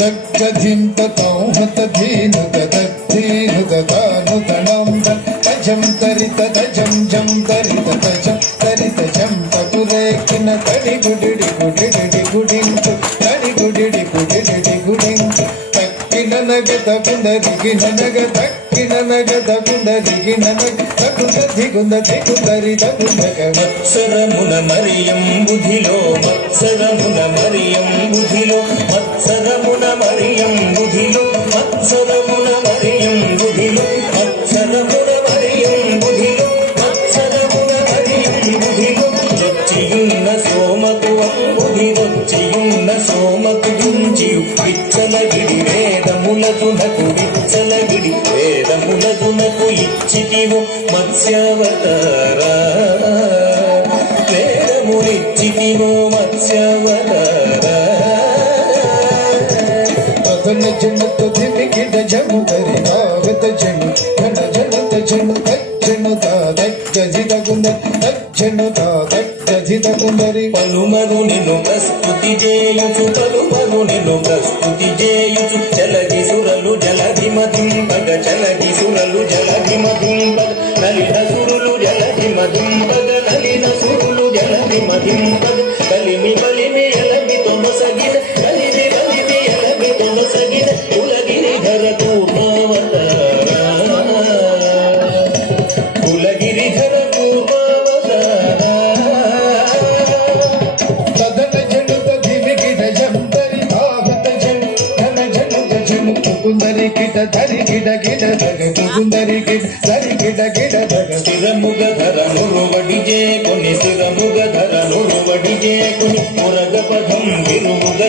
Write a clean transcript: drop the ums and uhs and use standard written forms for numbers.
దగ్ధీంత తౌహత ధీనుత దగ్ధీనుత తానుత నంద తజం తరిత తజం జం తరిత తజం తరిత జం తపురేకిన తడి గుడిడి గుడిడి గుడించు తడి గుడిడి గుడిడి గుడించు తక్కిన నగద గుందరికి నగ తక్కిన నగద గుందరికి నగ తగుంద దిగుంద దిగుందరి తగుందగ మత్సరమున మరియం బుధిలో మత్సరమున మరియం బుధిలో మత్సరమున మరియం బుధిలో మత్సరమున మరియం బుధిలో మత్సరమున మరియం బుధిలో మత్సరమున మరియం బుధిలో రొచ్చియున్న సోమకు బుధిరొచ్చియున్న సోమకు గుంజియు విచ్చలగిడి వేదములదునకు విచ్చలగిడి వేదములదునకు ఇచ్చితివు మత్స్యావతారా వేదములిచ్చితివో మత్స్యావతారా అదన జనత దివికిడ జము కరి నాగత జను ఘన జనత జను తజ్జను తజ్జజిత గుంద తజ్జను తజ్జజిత గుందరి పలుమరు నిన్ను ప్రస్తుతి చేయుచు పలుమరు నిన్ను ప్రస్తుతి చేయుచు చలది సురలు జలధి మధింపగ చలది సురలు జలధి మధింపగ నలిన సురులు జలధి మధింపగ నలిన సురులు జలధి మధింపగ కలిమి బలిమి ఎలమి తొలసగిన కలిమి బలిమి ఎలమి తొలసగిన కులగిరిధర కూర్మావతారా కులగిరిధర కూర్మావతారా తదన జనుత దివికిడ జంతరి నాగత జను ఘన జనుత జను కుకుందరి కిట ధరి కిడ కిడ దగ కుకుందరి కిట ధరి కిడ కిడ దగ స్థిరముగ ధరనురు వడిజే కొని స్థిరముగ ధరనురు వడిజే కొని మురగ పదం విరుముగ